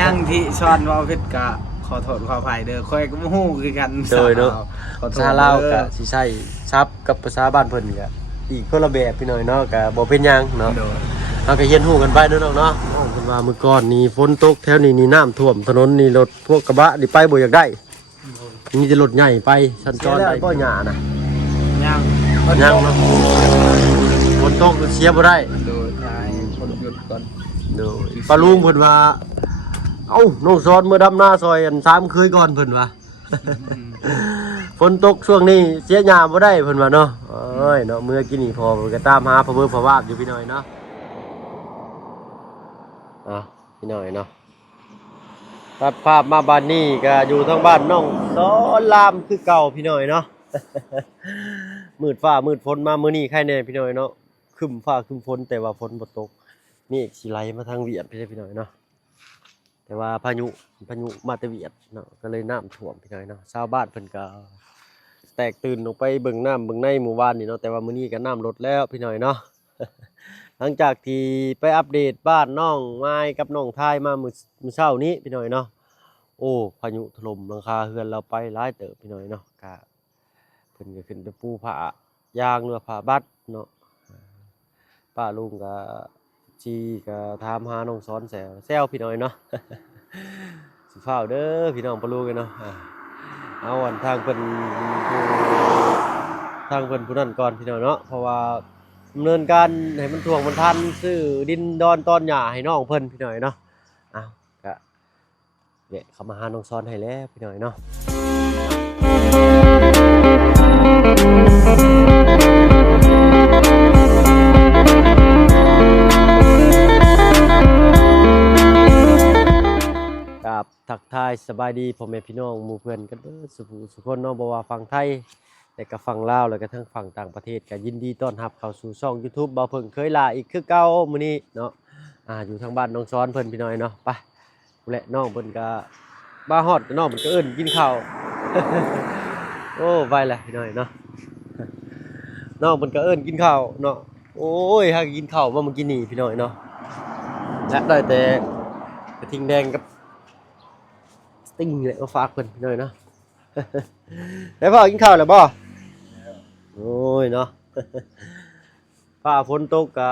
ยังที่ช้อนว่าเพชรกะขอโทษขออภัยเด้อค่อยก็บ่ฮู้คือกัน โดยเนาะ ขอโท ภา ษ ษาลาวก็สิใช้ซับกับภาษาบ้านเพิ่นก็อีกคนละแบบพี่น้อยเนาะก็บ่เป็นหยังเนาะ โดย เฮาก็เรียนรู้กันไปเด้อน้องเนาะน้องเพิ่นว่ามื้อก่อนนี่ฝนตกแถวนี้นี่น้ำท่วมถนนนี่รถพวกกระบะนี่ไปบ่อยากได้มีแต่รถใหญ่ไปสัญจรได้บ่หญ้านะ ยัง ยังเนาะฝนตกเสียบ่ได้ โดยทายคนหยุดก่อน โดยปาลุงเพิ่นว่าเอ้าน้องสอนเมื่อดำหน้าซอยอัน3คืนก่อนเพิ่นว่า ฝนตกช่วงนี้เสียหญ้าบ่ได้เพิ่นว่าเนาะเอ้ยเนาะเมื่อกี้นี่พอเพิ่นก็ตามหาพะเบิ่งพะวาบอยู่พี่น้อยเนาะพี่น้อยเนาะตัดภาพมาบ้านนี้ก็อยู่ทางบ้านน้องสอนรามคือเก่าพี่น้อยเนาะ มืดฟ้ามืดฝนมามื้อนี้ใครแน่พี่น้อยเนาะครึ้มฟ้าครึ้มฝนแต่ว่าฝนบ่ตกนี่สิไหลมาทางเวียดพี่น้อยเนาะแต่ว่าพายุมาแต่เวียดเนาะก็เลยน้ำท่วมพี่น้อยเนาะชาวบ้านเพิ่นก็แตกตื่นออกไปเบิ่งน้ำเบิ่งในหมู่บ้านนี่เนาะแต่ว่ามื้อนี้ก็น้ำลดแล้วพี่น้อยเนาะ หลังจากที่ไปอัปเดตบ้านน้องไม้กับน้องทายมามื้อเช้านี้พี่น้อยเนาะโอ้พายุถล่มหลังคาเรือนเราไปหลายเติบพี่น้อยเนาะก็เพิ่นก็ขึ้นไปปูผ้ายางหรือว่าผ้าบัดเนาะป้าลุงก็จีก็ถามหาน้องสอนแซวพี่น้อยเนาะ สิฟ้าวเด้อพี่น้องป้าลุงกันเนาะเอาอันทางเพิ่นผู้นั้นก่อนพี่น้องเนาะเพราะว่าดำเนินการให้มันถ่วงมันทันซื้อดินดอนตอนหญ้าให้น้องเพิ่นพี่น้อยเนาะเอาก็เวะเข้ามาหาน้องสอนให้แล้วพี่น้อยเนาะกับทักทายสบายดีพ่อแม่พี่น้องหมู่เพื่อนกันเด้อสุคนเนาะบ่ว่าฝั่งไทยแต่ก็ฝั่งลาวแล้วก็ทั้งฝั่งต่างประเทศก็ยินดีต้อนรับเข้าสู่ช่อง YouTube บ่าวเพิ่งเคยลาอีกคือเก่ามื้อนี้เนาะอยู่ทางบ้านน้องสอนเพิ่นพี่น้อยเนาะไปผู้แหละน้องเพิ่นก็บ้าฮอดน้องเพิ่นก็เอิ้นกินข้าว โอ้ไปละพี่น้อยเนาะ น้องเพิ่นก็เอิ้นกินข้าวเนาะโอ้ยหากินข้าวมาเมื่อกี้นี่พี่น้อยเนาะและได้แต่กระทิงแดงกับสติ้งเนี่ยมาฝากเพิ่นพี่น้อยเนาะ ได้พ่อกินข้าวแล้วบ่โอ้ยเนาะ ฟ้าฝนตกก็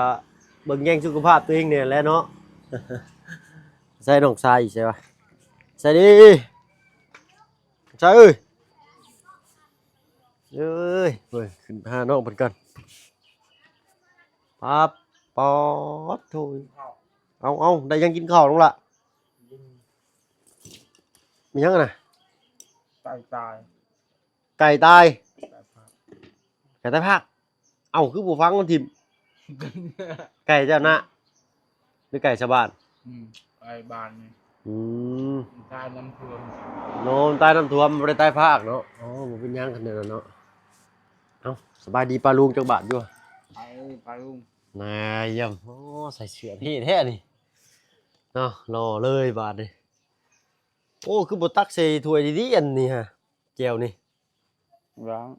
เบิ่งแย่งสุขภาพตัวเองเนี่ยแหละเนาะ ใส่น้องชายใช่ป่ะใส่ดิใส่เอ้ยเฮ้ยขึ้นหาน้องเพิ่นก่อนปั๊บปอดโถยเอาได้ยังกินข้าวลงละมียังน่ะไก่ตายไก่ตายภาคเอาคือผู้ฟังมันทิม ไก่เจ้านะหรือไก่ชาวบ้านไก่บ้านนี่ใต้น้ำท่วมโน้มใต้น้ำท่วมบ่ได้ใต้ภาคเนาะอ๋อบ่เป็นหยังคั่นเด้อเนาะเอ้าสบายดีปลาลุงจักบาทอยู่ปลาลุงนายเยี่ยมโอ้ใส่เสื้อเท่แท้นี่เนาะรอเลยบาทนี่โอ้คือบ่ตักใส่ถ้วยดีๆอันนี้ฮะแจ่วนี่ร้าง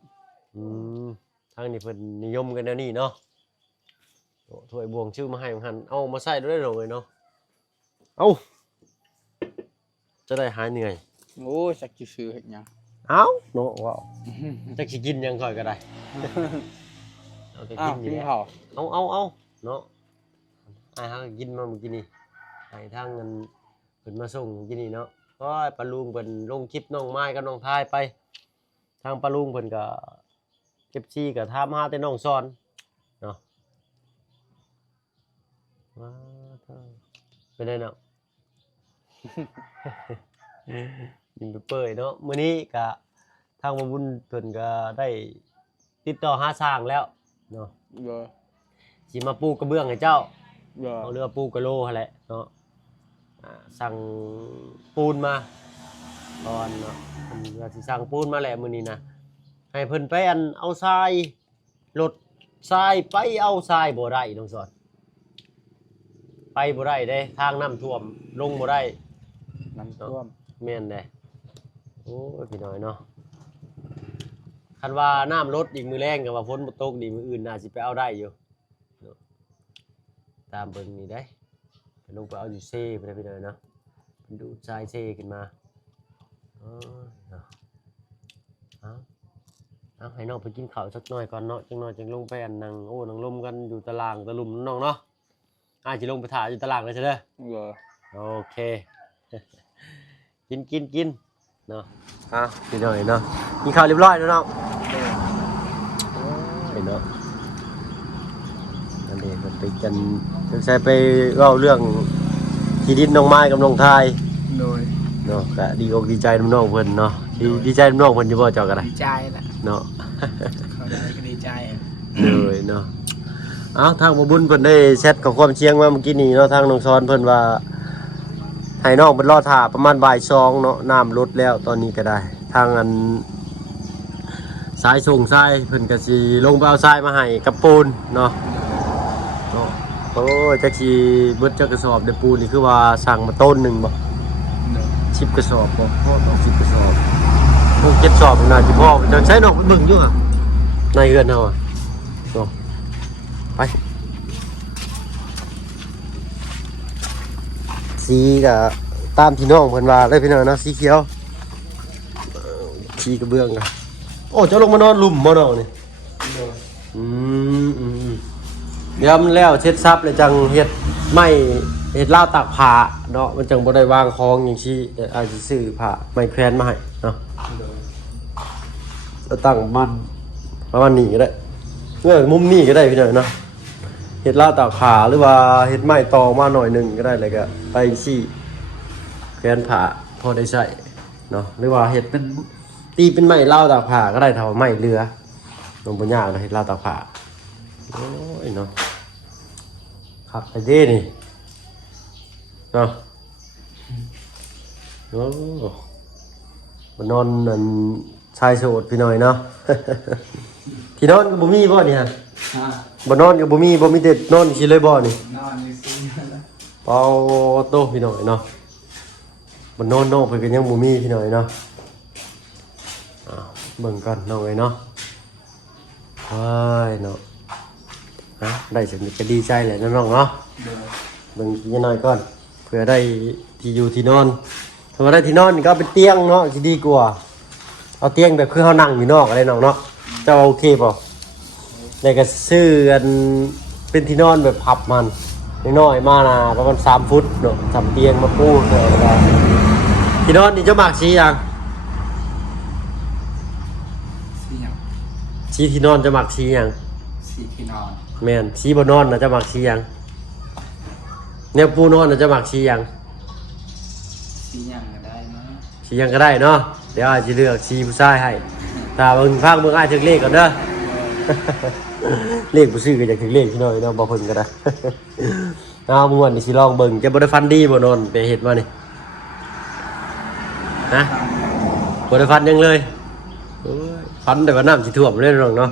ทางนี้เพิ่นนิยมกันแนวนี้เนาะโอ้ถ้วยบวงชื่อมาให้มันหั่นเอามาใส่ด้วยเลยเนาะเอาจะได้หายเหนื่อยโอ้สักสิซื้อเฮ็ดหยังเอาเนาะว้าวจักสิกินหยังค่อยก็ได้เอาแต่กินอยู่แล้วเอาเนาะหากินมาเมื่อกี้นี่ให้ทางเงินเพิ่นมาส่งเมื่อกี้นี่เนาะก็ปลาลุงเพิ่นลงคลิปน้องไม้กับน้องทายไปทางปลาลุงเพิ่นก็เก็บซี่ก็ถามหาแต่น้องสอนเนาะว้าวเป็นไงเนาะ ยิงไปเปื่อยเนาะมื้อนี้ก็ทางบ่บุญเพิ่นก็ได้ติดต่อหาสร้างแล้วเนาะสิมาปูกระเบื้องให้เจ้าเอาเรือปูกระโลหั่นแหละเนาะสั่งปูนมาก่อนเนาะเพิ่นว่าสิสั่งปูนมาแหละมื้อนี้นะให้เพิ่นไปอันเอาทรายรถทรายไปเอาทรายบ่ได้น้องสอนไปบ่ได้เด้ทางน้ำท่วมลงบ่ได้น้ำท่วมแม่นเด้โอ้ยพี่น้อยเนาะคันว่าน้ำลดอีกมื้อแรงก็ว่าฝนบ่ตกดีมื้ออื่นน่าสิไปเอาได้อยู่เนาะตามเบิ่งนี่ได้ลงไปเอาอยู่เซ่ไปได้พี่น้อยเนาะ ดูดทรายเทขึ้นมาเนาะเอาให้น้องไปกินข้าวสักหน่อยก่อนเนาะจังหน่อยจังลงไปนั่งนั่งลมกันอยู่ตารางตะลุมน้องเนาะจะลงไปถ่ายอยู่ตารางเลยใช่ไหมโอเคกินเนาะพี่หน่อยเนาะกินข้าวเรียบร้อยแล้วเนาะเนาะอันนี้มันไปกันใช้ไปเล่าเรื่องที่ดินน้องไม้กับน้องทายเนาะก็ดีอกดีใจน้องเพิ่นเนาะดีใจน้องเพิ่นอยู่บ่เจ้าก็ได้ดีใจแหละเนาะเขาได้ก็ดีใจเลยเนาะทางบ่บุญเพิ่นได้แชทข้อความเชียงมาเมื่อกี้นี้เนาะทางน้องซอนเพิ่นว่าให้น้องเพิ่นรอท่าประมาณบ่าย2เนาะน้ำลดแล้วตอนนี้ก็ได้ทางอันสายส่งทรายเพิ่นก็สิลงไปเอาทรายมาให้กับปูนเนาะโอ้จักสิเบิดจักกระสอบได้ปูนนี่คือว่าสั่งมาต้นนึงบ่10กระสอบบ่พอต้อง10กระสอบ7กระสอบน่าสิพอจะใช้นอกเบิ่งอยู่อ่ะในเฮือนเฮาอ่ะเนาะไปสีก็ตามที่น้องเพิ่นว่าเลยพี่น้องเนาะสีเขียวสีกระเบื้องกันโอ้เจ้าลงมานอนลุ่มบ่น้องนี่เดี๋ยวมันแล้วเช็ดซับเลยจังเฮ็ดไม้เฮ็ดลาวตากผ้าเนาะมันจังบ่ได้วางของอย่างซี่อาจสิซื้อผ้าไม้แขวนมาให้เนาะแล้วตั้งมันประมาณนี้ก็ได้มุมนี้ก็ได้พี่น้องเนาะเฮ็ดลาวตากผ้าหรือว่าเฮ็ดไม้ตอมาหน่อยนึงก็ได้เลยก็ไปซี่แขวนผ้าพอได้ใช้เนาะหรือว่าเฮ็ดเป็นตีเป็นไม้ลาวตากผ้าก็ได้เท่าไม้เรือลงบ่ยากเฮ็ดลาวตากผ้าโอ้ยเนาะครับไอ้เด้นี่เนาะโอ้มานอนนั่นชายโสดพี่น้อยเนาะ ที่นอนก็บ่มีบ่นี่ฮะบ่นอนก็บ่มีเด็ดนอนสิเลยบ่นี่นอนนี่ซิเป่าโตพี่น้อยเนาะบ่นอนเพิ่นก็ยังบ่มีพี่น้อยเนาะเบิ่งกันน้องเอ้ยเนาะเฮ้ยเนาะได้สำนึกก็ดีใจแหละน้องเนาะเบิ่งนิดหน่อยก่อนเพื่อได้ที่อยู่ที่นอนถ้าว่าได้ที่นอนก็เป็นเตียงเนาะสิดีกว่าเอาเตียงแบบคือเฮานั่งอยู่นอกอะไรน้องเนาะเจ้าโอเคป่ะแล้วก็ซื้อกันเป็นที่นอนแบบพับมันน้อยๆมานะประมาณ3 ฟุตเนาะทำเตียงมาปูแล้วก็ที่นอนนี่เจ้ามักสีหยังสีที่นอนจะมักสีหยังสีที่นอนแม่นสีบ่นอนน่ะจะมักสีหยังแนวปูนอนน่ะจะมักสีหยังสีหยังก็ได้เนาะสีหยังก็ได้เนาะเดี๋ยวอาจจะเลือกสีผู้ชายให้ถ้าเบิ่งฟังเบิ่งอ้ายถึงเลขก่อนเด้อ เลขผู้ซื้อก็อยากถึงเลขพี่น้อยเนาะบ่เพิ่นก็ได้ เอาม่วนนี่สิลองเบิ่งจะบ่ได้ฟันดีบ่นอนไปเฮ็ดมานี่นะบ่ได้ฟันยังเลยโอ้ยฟันแต่ว่าน้ำสิท่วมเลยน้องเนาะ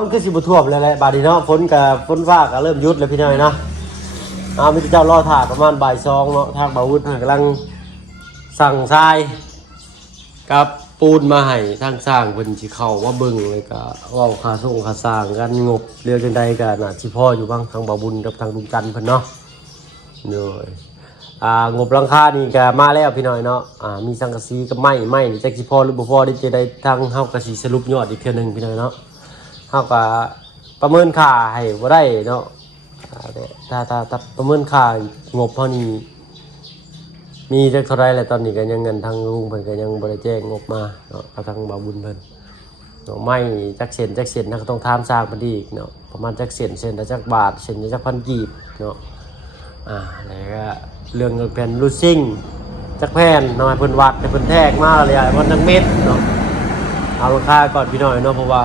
มันคือสิบ่ท่วมแล้วแหละบาดนี้เนาะฝนฟ้าก็เริ่มหยุดแล้วพี่น้อยเนาะมีเจ้ารอถ่าประมาณบ่าย2เนาะทางบ่าววุฒิกำลังสั่งทรายกับปูนมาให้ทางสร้างเพิ่นสิเข้าว่าเบิ่งเลยก็เว้าค่าส่งค่าสร้างกันงบเรื่องจังใดก็น่าสิพออยู่บ้างทางบ่าวบุญกับทางลุงจันทร์เพิ่นเนาะโดยงบหลังคานี่ก็มาแล้วพี่น้อยเนาะมีสังกะสีกับไม้นี่จักสิพอหรือบ่พอได้จะได้ทางเฮาก็สิสรุปยอดอีกเทื่อนึงพี่น้อยเนาะเฮาก็ประเมินค่าให้บ่ได้เนาะถ้าประเมินค่างบเฮานี่มีจักเท่าไรแหละตอนนี้ก็ยังเงินทางลุงเพิ่นก็ยังบ่ได้แจ้งงบมาเนาะทางบ่าวบุญเพิ่นเนาะไม้จักเส้นถ้าก็ต้องถามสร้างเพิ่นอีกเนาะประมาณจักเส้นละจักบาทเส้นละจักพันกีบเนาะแล้วก็เรื่องแผ่นรูซิ่งจักแผ่นเนาะเพิ่นวัดให้เพิ่นแทกมาระยะมันจักเม็ดเนาะเอาราคาก่อนพี่น้อยเนาะเพราะว่า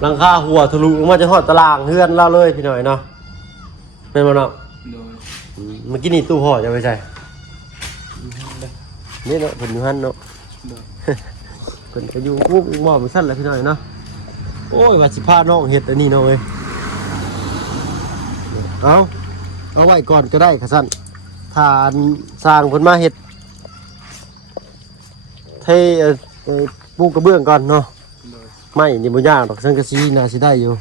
หลังคาหัวทะลุลงมาจะฮอดตารางเฮือนเราเลยพี่น้อยเนาะเป็นบ่เนาะเมื่อกี้นี่ตู้ห่อจะไปใช่นี่เนาะเพิ่นอยู่หั่นเนาะเพิ่นก็อยู่กุ๊กหม้อมันสั่นแหละพี่น้อยเนาะโอ้ยว่าสิพาน้องเฮ็ดอันนี้เนาะเว้ยเอาไว้ก่อนก็ได้ค่ะสั่นถ้าสร้างเพิ่นมาเฮ็ดเทปูกระเบื้องก่อนเนาะไม่นี่บ่ยากดอกสังกะสีน่าสิได้อยู่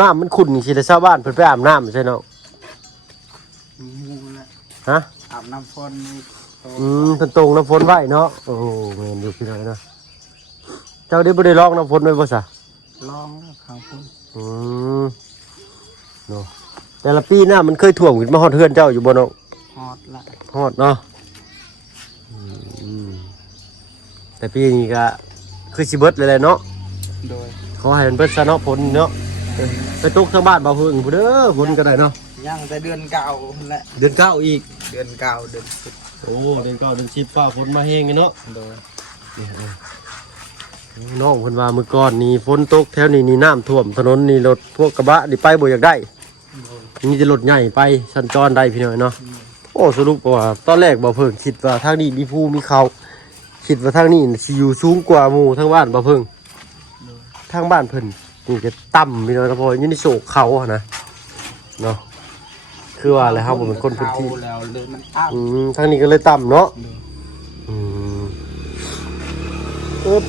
น้ำมันขุ่นสิได้ชาวบ้านเพิ่นไปอาบน้ำใช่เนาะมีงูแล้วฮะ อาบน้ำฝนนี่โต เพิ่นตรงน้ำฝนไว้เนาะโอ้โหแม่นอยู่พี่น้อยเนาะเจ้าได้บ่ได้ลองน้ำฝนไว้บ่ซะ ลองแล้วข้างพุ่น อืมเนาะแต่ละปีหน้ามันเคยท่วมขึ้นมาฮอดเฮือนเจ้าอยู่บ่น้อง ฮอดละ ฮอดเนาะแต่ปีนี้ก็คือสิเบิดเลยแหละเนาะ โดย ขอให้มันเบิดซะเนาะฝนเนาะไปตกทางบ้านบ่าวเพิ่งผู้เด้อฝนก็ได้เนาะ ยังแต่เดือนเก่าและ เดือนเก้าอีก เดือนเก่าเดือนสิบ โอ้เดือนเก้าเดือน10ฟ้าฝนมาแฮงเนาะ โดย น้องเพิ่นว่ามื้อก่อนนี่ฝนตกแถวนี้นี่น้ำท่วมถนนนี่รถพวกกระบะนี่ไปบ่อยากได้มีแต่รถใหญ่ไปสัญจรได้พี่น้อยเนาะโอ้สรุปว่าตอนแรกบ่เพิ่งคิดว่าทางนี้มีภูมีเขาคิดว่าทางนี้สิอยู่สูงกว่าหมู่ทางบ้านบ่เพิ่งทางบ้านเพิ่นนี่จะต่ำพี่น้อยนะพ่ออยู่ในโศกเขาอะนะเนาะคือว่าแล้วเฮาบ่เป็นคนพื้นที่ แล้วเลยมันอ้าว ทางนี้ก็เลยต่ำเนาะอึ๊บ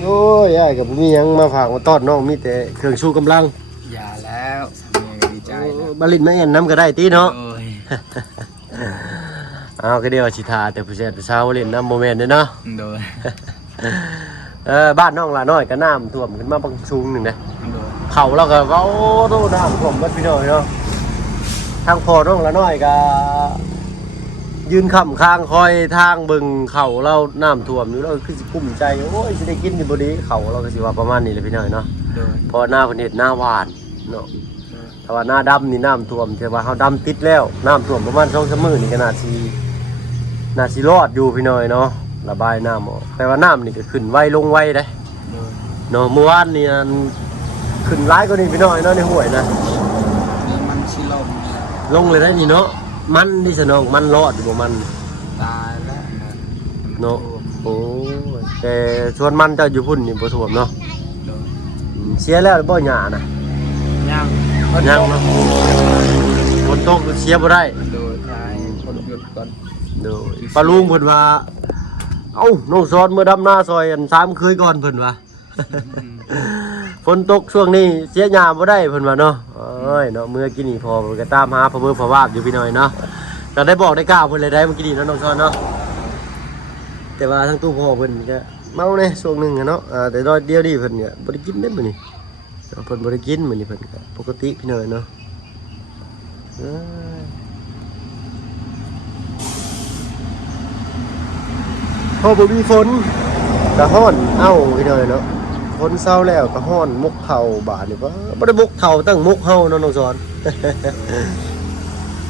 โอ้ยยายกับมีหยังมาฝากมาต้อนน้องมีแต่เครื่องชูกำลัง อย่าแล้วสามีก็ดีใจแล้ว บาลินมาแอนน้ำก็ได้ตีเนาะ โอ้ย เอาก็เดียวชิทาแต่ผู้เสียแต่เช้าเล่นน้ำโมเมนต์เนาะ โดย บ้านน้องละน้อยก็น้ำท่วมขึ้นมาบางชูงหนึ่งนะ โดย เขาเราก็เว้าโตน้ำท่วมเบิดพี่น้อยเนาะทางพอน้องละน้อยก็ยืนค้ำค้างคอยทางเบิ่งเขาเราน้ำท่วมอยู่เราคือสิกุ้มใจโอ้ยสิได้กินอยู่บ่ดีเขาเราก็สิว่าประมาณนี้แหละพี่น้อยเนาะ โดย พอหน้าเพิ่นเฮ็ดหน้าหวานเนาะแต่ว่าหน้าดำนี่น้ำท่วมแต่ว่าเฮาดำติดแล้วน้ำท่วมประมาณ2-3 มื้อนี่ก็น่าสิรอดอยู่พี่น้อยเนาะระบายน้ำออกแต่ว่าน้ำนี่ก็ขึ้นไวลงไวเด้ โดย เนาะเมื่อวานนี่อันขึ้นหลายกว่านี้พี่น้อยเนาะในห้วยนะ นี่มันชิลม ลงเลยได้นี่เนาะมันนี่สนองมันรอดอยู่บ่มัน ตายแล้ว เนาะโอ้ยแต่ชวนมันเจ้าอยู่พุ่นนี่บ่ท่วมเนาะ โดย เสียแล้วบ่หญ้านะ ยัง ยังเนาะฝนตกเสียบ่ได้ โดยทายคนหยุดก่อน โดยปลาลุงเพิ่นว่าเอ้าน้องสอนเมื่อดำหน้าซอยอัน3คืนก่อนเพิ่นว่า ฝนตกช่วงนี้เสียหญ้าบ่ได้เพิ่นว่าเนาะเอ้ยเนาะเมื่อกี้นี่พอเพิ่นก็ตามหาพะเบิ่งพะวาบอยู่พี่น้อยเนาะก็ได้บอกได้กล่าวเพิ่นเลยได้เมื่อกี้นี่เนาะน้องสอนเนาะแต่ว่าทั้งตู้พ่อเพิ่นก็เมาเนี่ยช่วงหนึงอะเนาะแต่ตอนเดียวนี่เพิ่นก็บ่ได้กินได้มื้อนี้เพิ่นบ่ได้กินมื้อนี้เพิ่นก็ปกติพี่น้อยเนาะเอ้ยพอบ่มีฝนก็ฮ้อนเอ้าพี่น้อยเนาะฝนเศร้าแล้วก็ฮ้อนมุกเข่าบาดนี่ว่าบ่ได้มุกเข่าตั้งมุกเฮาเนาะน้องสอน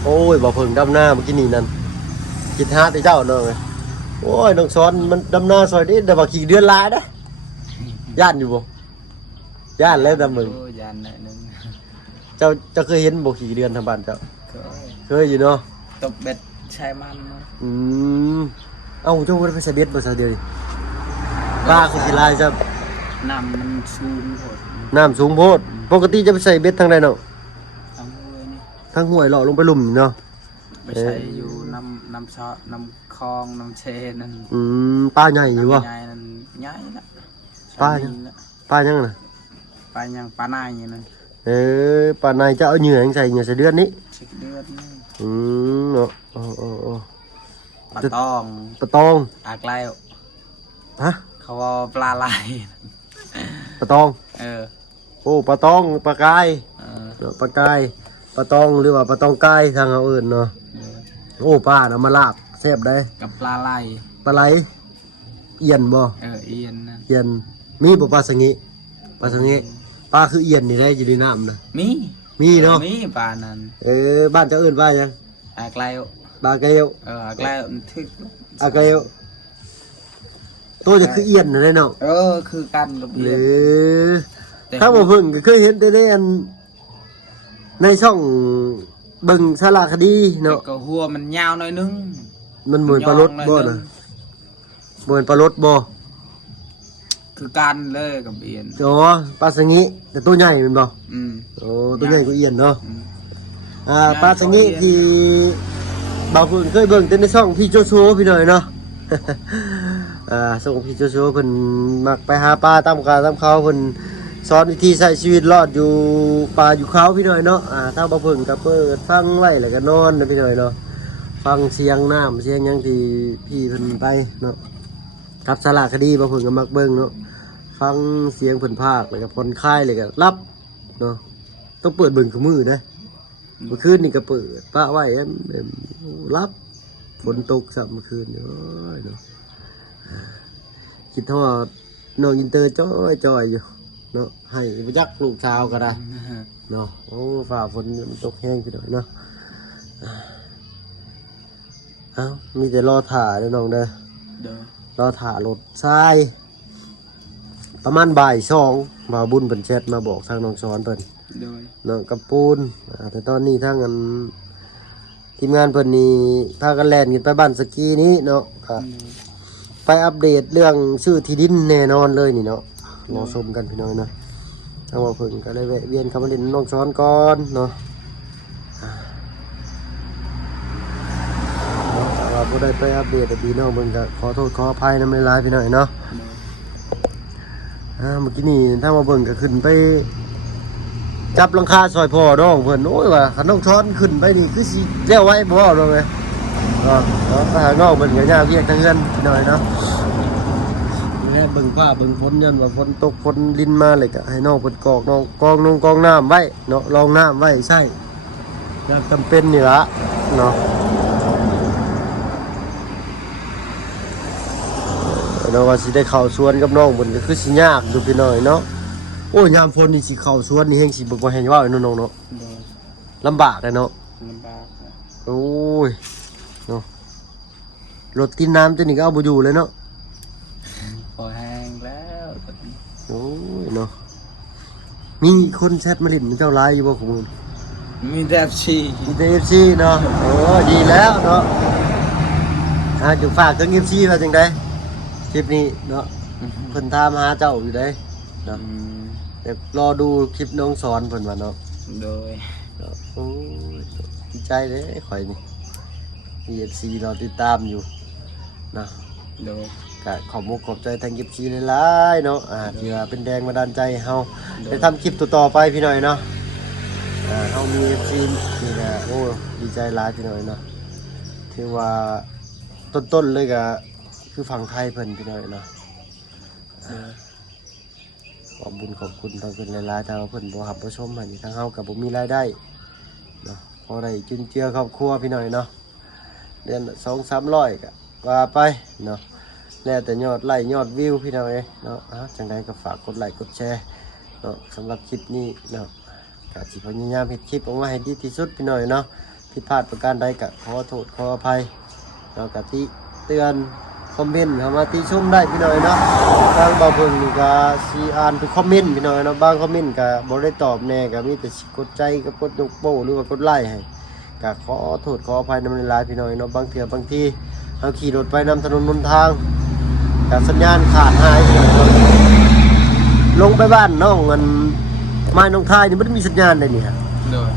โอ้ยบ่เพิ่งดำหน้าเมื่อกี้นี่นั่นคิดหาแต่เจ้าเนาะโอ้ยน้องสอนมันดำหน้าซอยนี้แต่ว่าขี่เดือนหลายเด้ย่านอยู่บ่ย่านแล้วแต่มึง โอ้ยยันหน่อยหนึง เจ้าเคยเห็นบ่ขี่เดือนทางบ้านเจ้า เคย เคยอยู่เนาะ ตกเบ็ดใช้มันเนาะ เอ้าเจ้าบ่ได้ไปใส่เบ็ดบ่ซะเดี๋ยวนี้ปลาคือสิหลายจ้ะ น้ำมันสูงโหด น้ำสูงโพดปกติจะไปใส่เบ็ดทางใดเนาะ ทั้งเลยนี่ ทางห้วยเลาะลงไปหลุมนี่เนาะ ไปใช้อยู่น้ำชอน้ำคลองน้ำเชนั่น ปลาใหญ่อยู่บ่ น้ำใหญ่นั่นใหญ่ละ ปลา ใช่ละ ปลายังน่ะ ปลายังปลาหน้าอย่างนั้น ปลาในจะเอาเหยื่อใส่เหยื่อใส่เดือนนี้ ชิกเดือนนี่ เนาะโอ้ ปลาตอง ปลาตอง อากแล้ว ฮะ เขาว่าปลาไหล ปลาตอง เออ โอ้ปลาตองปลากาย เออ เนาะปลากายปลาตองหรือว่าปลาตองกายทางเอาอื่นเนาะ เออ โอ้ปลาน่ะมาลาบแซ่บได้ กับปลาไหล ปลาไหลเอียนบ่ เอียนนั่น เอียนมีบ่ปลาสังงิปลาสังงิปลาคือเอียนนี่ได้อยู่ในน้ำนะ มี มีเนาะ มีปลานั้น บ้านเจ้าอื่นว่าหยัง อากแล้ว ปลาเกลียว อากแล้วทึก อาเกลียวตัวจะคือเอียนเลยเนาะ คือกันกับ ห เอี รื ยน อถ้าบ่เพิ่งก็เคยเห็นแต่ในอันในช่องเบิ่งสารคดีเนาะ แต่ก็หัวมันยาวหน่อยนึง มันเหมือนปลารสบ่น่ะเหมือนปลารสบ่ คือกันเลยกับเอียน อ๋อปลาสังงิแต่ตัวใหญ่แม่นบ่ อืม โอ้ตัวใหญ่กว่าเอียนเนาะ อืม ปลาสังงิที่บ่าวเพิ่งเคยเบิ่งแต่ในช่องพี่โจโฉพี่หน่อยเนาะ ส่งพี่โจโฉเพิ่นมักไปหาปลาตามกาตามเขาเพิ่นสอนวิธีใช้ชีวิตรอดอยู่ป่าอยู่เขาพี่หน่อยเนาะถ้าบ่เพิ่งก็เปิดฟังไว้แล้วก็นอนนะพี่หน่อยเนาะ ฟังเสียงน้ำเสียงหยังที่พี่เพิ่นไปเนาะกับสารคดีบ่เพิ่นก็มักเบิ่งเนาะฟังเสียงเพิ่นพากย์แล้วก็ผ่อนคลายเลยก็รับเนาะต้องเปิดเบิ่งคือมือเด้เมื่อคืนนี่ก็เปิดปะไว้รับฝนตกซับเมื่อคืนโอ้ยเนาะคิดฮอดน้องอินเตอร์จ้อยอยู่เนาะให้บ่จักลูกสาวก็ได้เนาะโอ้ฝ่าฝนมันตกแห้งไปหน่อยเนาะเอ้ามีแต่รอถ่าเด้อน้องเด้อรอถ่ารถทรายประมาณบ่าย2บ่าวบุญเพิ่นแชทมาบอกทางน้องสอนเพิ่นเนาะกับปูนแต่ตอนนี้ทางอันทีมงานเพิ่นนี่พากันแล่นกันไปบ้านสกีนี้เนาะก็ไปอัปเดตเรื่องชื่อที่ดินแน่นอนเลยนี่เนาะรอชมกันพี่น้อยนะทางว่าเพิ่นก็ได้แวะเวียนเข้ามาเล่นน้องสอนก่อนเนาะว่าบ่ได้ไปอัปเดตพี่น้องเบิ่งก็ขอโทษขออภัยนำหลายๆพี่น้อยเนาะเมื่อกี้นี่ถ้ามาเบิ่งก็ขึ้นไปจับหลังคาซอยพ่อน้องเพิ่นโอ้ยว่าคันน้องช้อนขึ้นไปนี่คือสิแล้วไว้บ่เอาเลยก็ทางน้องเพิ่นก็ย่าเวียกทางเฮือนพี่น้อยเนาะนี่เบิ่งฟ้าเบิ่งฝนยันว่าฝนตกฝนลินมาเลยก็ให้น้องเพิ่นกอกน้องกองน้ำไว้เนาะรองน้ำไว้ใช่ยามจำเป็นนี่ล่ะเนาะเนาะว่าสิได้เข้าสวนกับน้องเพิ่นก็คือสิยากอยู่พี่น้อยเนาะโอ้ยยามฝนนี่สิเข้าสวนนี่แฮงสิบ่แฮงว่าน้องๆเนาะลำบากเลยเนาะลำบากโอ้ยเนาะรถกินน้ำจะนี่ก็เอาบ่อยู่เลยเนาะพอแห้งแล้ว โอ้ยเนาะมีคนแชทมาเล่นเจ้าลายอยู่บ่ของมึงมีแต่ FC มีแต่ FC เนาะโอ้ดีแล้วเนาะจะฝากถึง FC ว่าจังได๋คลิปนี้เนาะเพิ่นถามหาเจ้าอยู่เด้เนาะเดี๋ยวรอดูคลิปน้องสอนเพิ่นว่าเนาะโดยโอ้ยดีใจเด้ข่อยนี่มี FC รอติดตามอยู่เนาะโดยก็ขอบมุกขอบใจทาง FC หลายๆเนาะที่ว่าเป็นแรงบันดาลใจให้เฮาได้ทำคลิปต่อๆไปพี่น้อยเนาะเฮามี FC นี่ก็โอ้ดีใจหลายพี่น้อยเนาะถือว่าต้นๆเลยก็คือฝั่งไทยเพิ่นพี่น้อยเนาะขอบบุญขอบคุณทางเพิ่นหลายๆทางเพิ่นบ่รับบ่ชมให้ทางเฮาก็บ่มีรายได้เนาะพอได้จุนเจือครอบครัวพี่น้อยเนาะเดือน 2-300 ก็ว่าไปเนาะแล้วแต่ยอดไลค์ยอดวิวพี่น้อยเนาะจังได๋ก็ฝากกดไลค์กดแชร์เนาะสำหรับคลิปนี้เนาะก็สิพยายามเฮ็ดคลิปออกมาให้ดีที่สุดพี่น้อยเนาะผิดพลาดประการใดก็ขอโทษขออภัยเนาะก็ติเตือนคอมเมนต์เข้ามาติชมได้พี่น้อยเนาะทางบ่าวเพิ่นนี่ก็สิอ่านทุกคอมเมนต์พี่น้อยเนาะบางคอมเมนต์ก็บ่ได้ตอบแน่ก็มีแต่กดใจกับกดยกโป้หรือว่ากดไลค์ให้ก็ขอโทษขออภัยนำหลายๆพี่น้อยเนาะบางเทื่อบางทีเฮาขี่รถไปนำถนนหนทางก็สัญญาณขาดหายลงไปบ้านน้องมันไม้น้องทายนี่มันมีสัญญาณได้นี่ฮะโดย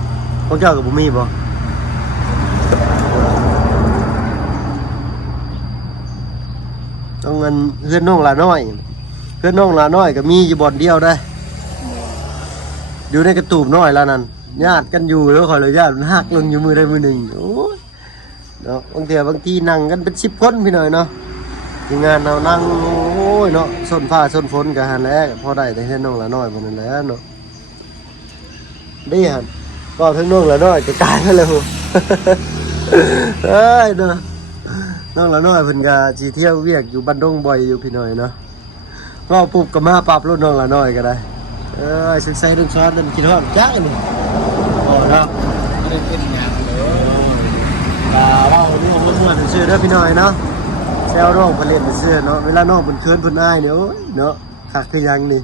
ของเจ้าก็บ่มีบ่ต้องเงินเพื่อนน้องหลาน้อยเพื่อนน้องหลาน้อยก็มีอยู่บ่อนเดียวได้อยู่ในกระตูบน้อยแล้วนั่นญาติกันอยู่แล้วขอเลยญาติมันหักลงอยู่มือใดมือหนึ่งโอ้ยเนาะบางทีนั่งกันเป็น10 คนพี่หน่อยเนาะทีมงานเรานั่งโอ้ยเนาะส้นฟ้าส้นฝนกันหันแล้วพอได้แต่เพื่อนน้องหลาน้อยมันนั่นแหละเนาะดีหันก็เพื่อนน้องหลาน้อยจะกลายไปเลยเอ้ยเนาะน้องละน้อยเพิ่นก็สิเที่ยวเวียกอยู่บ้านดงบ่อยอยู่พี่น้อยเนาะว่าปุ๊บก็มาปรับรถน้องละน้อยก็ได้ศึกษาเรื่องซ้อนนั่นคิดฮอดจักนี่โอ้เนาะไม่ได้เป็นงานเลยเรานี่ผมม่วนซื่อเด้อพี่น้อยเนาะแซวน้องเพิ่นเล่นซื่อเนาะเวลาน้องเพิ่นเคินเพิ่นอายเนี่ยโอ้ยเนาะคักคือหยังนี่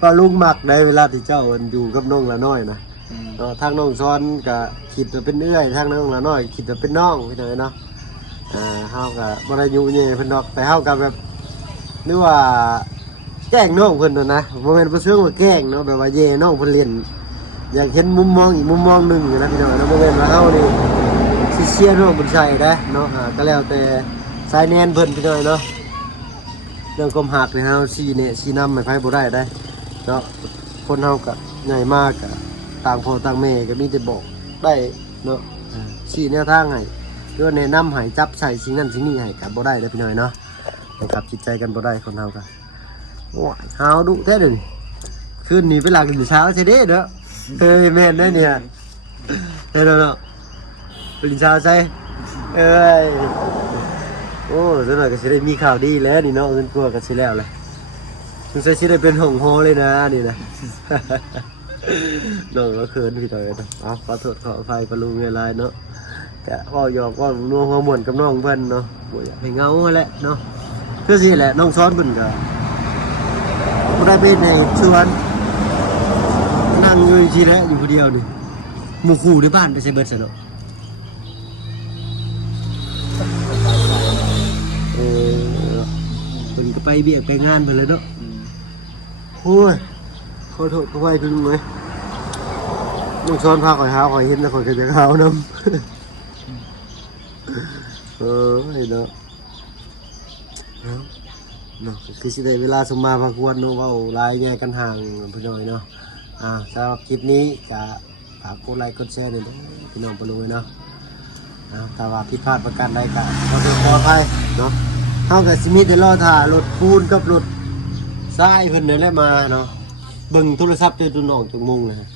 ว่าลุงมักได้เวลาที่เจ้าอยู่กับน้องละน้อยนะเนาะทางน้องซ้อนก็คิดว่าเป็นเอื้อยทางน้องละน้อยคิดว่าเป็นน้องพี่น้อยเนาะเฮาก็บ่ได้อยู่นี่เพิ่นดอกแต่เฮาก็แบบหรือว่าแกล้งน้องเพิ่นนั่นนะบ่แม่นบ่เชิงว่าแกล้งเนาะแบบว่าเย่น้องเพิ่นเล่นอยากเห็นมุมมองอีกมุมมองนึงนะพี่น้องนะบ่แม่นว่าเฮานี่สิเชียร์น้องเพิ่นใส่ได้เนาะก็แล้วแต่สายแนนเพิ่นพี่น้องเนาะเรื่องความหักนี่เฮาชี้แนะชี้นำให้ไผบ่ได้ได้เนาะคนเฮาก็ใหญ่มากก็ต่างพ่อต่างแม่ก็มีแต่บอกได้เนาะชี้แนวทางให้ ด้วยแนะนำให้จับใส่สิ่งนั้นสิ่งนี้ให้ก็บ่ได้เด้อพี่น้อยเนาะนะครับจิตใจกันบ่ได้คนเฮาก็ว้ายหาวดุแท้เด้อนี่คืนนี้ไปหลักอยู่เช้าใช่เด้อเด้อเฮ้ยแม่นเด้อเนี่ยเด้อเนาะตื่นเช้าใช่เอ้ยโอ้จังหน่อยก็สิได้มีข่าวดีแล้วนี่เนาะเงินกลัวก็สิแล้วแหละสงสัยสิได้เป็นหงโฮเลยนะนี่นะ น้องก็เขินพี่ต่อยเนาะขอโทษขออภัยปะลุงเวลาเนาะแต่พ่อหยอกว่านัวหัวม่วนกับน้องเพิ่นเนาะบ่อยากให้เหงาแหละเนาะคือสิแหละน้องซ้อนเพิ่นก็บ่ได้เป็นในชวนนั่งอยู่สิแหละอยู่ผู้เดียวนี่หมู่คู่ในบ้านไปใส่เบิดซะเนาะเเพิ่นก็ไปเบียกไปงานเพิ่นเลยเนาะโอ้ยขอโทษขออภัยพี่ลุงเอ้ยน้องซ้อนพาข่อยหาข่อยเห็นแล้วข่อยก็จะหาวนำเนาะเนาะคือสิได้เวลาสมมาพาควรเนาะเว้าลายแยกกันห่างพี่น้อยเนาะสำหรับคลิปนี้ก็ฝากกดไลค์กดแชร์ด้วยเด้อพี่น้องปะลุงเนาะถ้าว่าผิดพลาดประการใดก็ขออภัยเนาะเฮาก็สิมีแต่รอท่ารถปูนกับรถทรายเพิ่นนั่นแหละมาเนาะเบิ่งโทรศัพท์จนน้องจังมุงนะ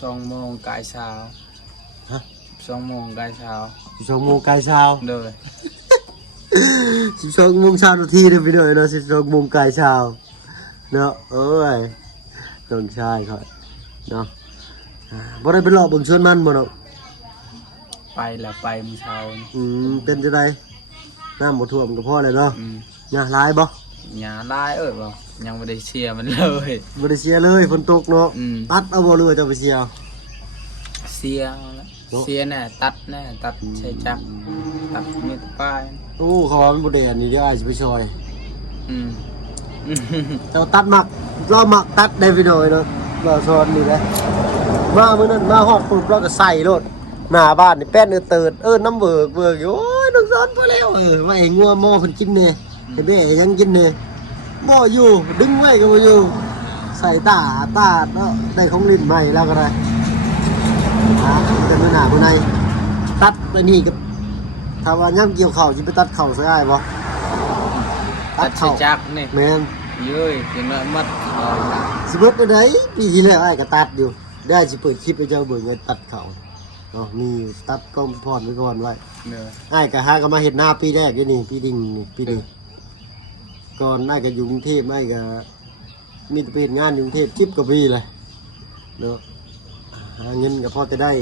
2 โมงกายเช้า ฮะ 2 โมงกายเช้า 12 โมงกายเช้า โดย 12 โมงเช้านาทีเด้อพี่น้อยเนาะ12 โมงกายเช้าเนาะเอ้ยน้องชายค่อยเนาะบ่ได้ไปรอเบิ่งสวนมันบ่เนาะ ไปแล้วไปมื้อเช้านี่ เป็นจังไดน้ำบ่ท่วมก็พอแล้วเนาะ อืม หญ้าหลายบ่ หญ้าลายบ่ยังบ่ได้เชียร์มันเลย บ่ได้เสียเลยฝนตกเนาะ อืม ตัดเอาบ่เลยจะไปเสียเอา เสียแล้วเสียแน่ตัดแน่ตัดใช้จักรตัดมีดปลาย โอ้เขาว่ามันบ่ได้อันนี้เดี๋ยวอ้ายสิไปช่วย อืม แต่ว่าตัดหมักเราหมักตัดได้พี่น้อยเนาะเราสอนนี่แหละมามื้อนั้นมาฮอดปุ๊บเราก็ใส่รถหน้าบ้านนี่แป้นเติดน้ำเบิกอยู่โอ้ยน้องสอนพอแล้วว่าให้งัวหม้อเพิ่นกินแน่ให้แม่ยังกินแน่บ่อยู่ดึงไว้ก็บ่อยู่ใส่ตาเนาะได้ของลิ้นใหม่แล้วก็ได้แต่มื้อหน้ามื้อในตัดไปนี่ก็ถ้าว่าย่ํเกี่ยวข้าวสิไปตัดข้าวใส่อ้ายบ่ ตัดใช้จักรนี่ แม่น เย้ยจังได๋มัดเอา สิเบิดไปได้ปีที่แล้วอ้ายก็ตัดอยู่ได้สิเปิดคลิปให้เจ้าเบิ่งไว้ตัดข้าวมีตัดกล้องพรไว้ก่อนไว้ เด้อ อ้ายก็หาก็มาเฮ็ดนาปีแรกนี่ปีดิ่งนี่ปีนี้ก่อนอ้ายก็อยู่กรุงเทพอ้ายก็มีแต่ไปเฮ็ดงานอยู่กรุงเทพ10กว่าปีเลยเนาะหาเงินก็พอจะได้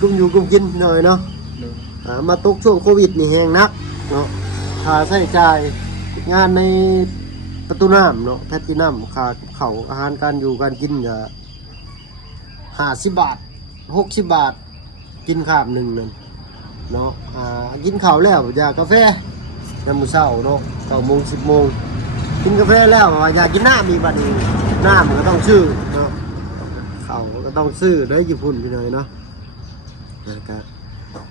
กุ้มอยู่กุ้มกินหน่อยเนาะ เด้อ มาตกช่วงโควิดนี่แฮงนักเนาะค่าใช้จ่ายงานในประตูน้ำเนาะแพทินัมค่าข้าวอาหารการอยู่การกินก็50 บาท60 บาทกินข้ามหนึ่งนั่นเนาะกินข้าวแล้วอยากกาแฟยามมื้อเช้าเนาะ9 โมง 10 โมงกินกาแฟแล้วอยากกินน้ำอีกบัดนี้น้ำมันก็ต้องซื้อเนาะข้าวก็ต้องซื้อได้ญี่ปุ่นพี่น้อยเนาะก็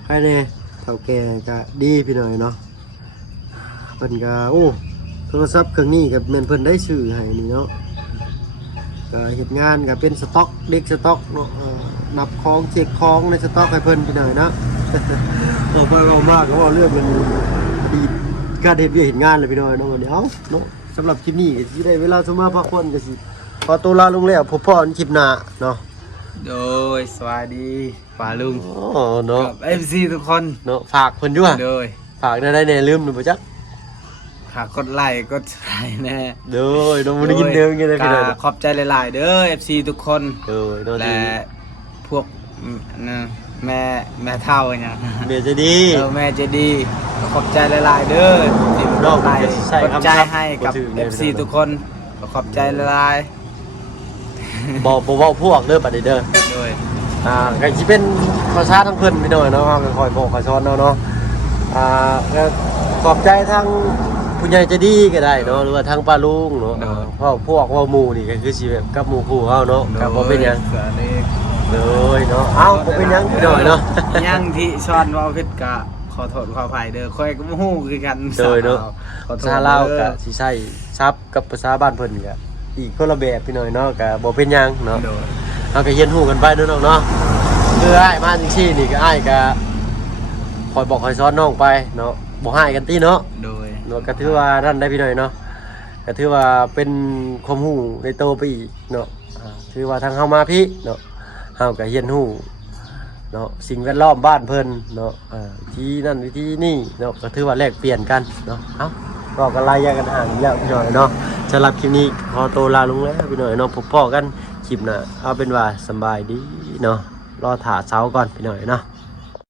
ใครเนี่ยเฒ่าแก่ก็ดีพี่น้อยเนาะเพิ่นก็โอ้โทรศัพท์เครื่องนี้ก็แม่นเพิ่นได้ซื้อให้นี่เนาะก็เฮ็ดงานก็เป็นสต็อกเด็กสต็อกเนาะนับของเช็คของในสต็อกให้เพิ่นพี่น้อยเนาะ ไปเว้ามากก็ว่าเรื่องมันดีการเฮ็ดเวียกเฮ็ดงานเลยพี่น้อยเนาะวันนี้เอ้าเนาะสำหรับคลิปนี้ก็สิได้เวลาสมมาพักผ่อนก็สิขอตัวลาลงแล้วพบพ่อในคลิปหน้าเนาะ โดยสวัสดีป้าลุง อ๋อเนาะ กับ FC ทุกคน เนาะฝากเพิ่นด้วย โดย ฝากได้แน่ลืมหรือบ่จ๊ะ ฝากกดไลค์กดไลค์แน่ เด้อน้องบ่ได้ยินเด้อจังได๋พี่น้อย ก็ขอบใจหลายๆเด้อ FC ทุกคน เด้อเนาะ และพวกแม่เฒ่าเนี่ย เมียจะดี แม่ใจะดีขอบใจหลายๆเด้อที่ นอก ไล จาก ค์ จะใส่ กด คำ ใจ ศัพท์ ให้กับ บ่ถึงเนี่ย FC ทุกคนก็ขอบใจหลาย บ่เว้าพวกเด้อบัดนี้เด้อ ๆโดย ก็สิเป็นภาษาทางเพิ่นพี่น้อยเนาะเฮาก็คอยบอกคอยสอนเนาะก็ขอบใจทางผู้ใหญ่ใจะดีก็ได้เนาะหรือว่าทางป้าลุงเนาะเพราะพวกว่าหมู่นี่ก็คือสิแบบกับหมู่คู่เฮาเนาะก็บ่เป็นหยัง เสือนี่ เลยเนาะเอ้าบ่เป็นหยังพี่น้อยเนาะ ยังที่ช้อนเว่าผิดกะขอโทษขออภัยเด้อค่อยก็บ่ฮู้คือกัน โดยเนาะ ขอโท ภา ษ ษาลาว เด้ ก็ อ สิใช้ศัพท์กับภาษาบ้านเพิ่นก็อีกคนละแบบพี่น้อยเนาะก็บ่เป็นหยังเนาะ โดย เฮาก็เรียนรู้กันไปเนาะน้องเนาะคืออ้ายมาจังซี่นี่ก็อ้ายก็คอยบอกคอยสอนน้องไปเนาะบ่ให้กันติเนาะ โดย เนาะก็ถือว่านั่นได้พี่หน่อยเนาะก็ถือว่าเป็นความรู้ในโตไปอีกเนาะถือว่าทางเฮามาพี่เนาะเฮาก็เรียนรู้เนาะสิ่งแวดล้อมบ้านเพิ่นเนาะวิธีนั่นวิธีนี่เนาะก็ถือว่าแลกเปลี่ยนกันเนาะเอ้าก็กันไล่แยกกันห่างอีกแล้วพี่หน่อยเนาะสำหรับคลิปนี้ขอตัวลาลงแล้วพี่หน่อยเนาะพบพ่อกันคลิปหน้าเอาเป็นว่าสบายดีเนาะรอถ่าเช้าก่อนพี่หน่อยเนาะ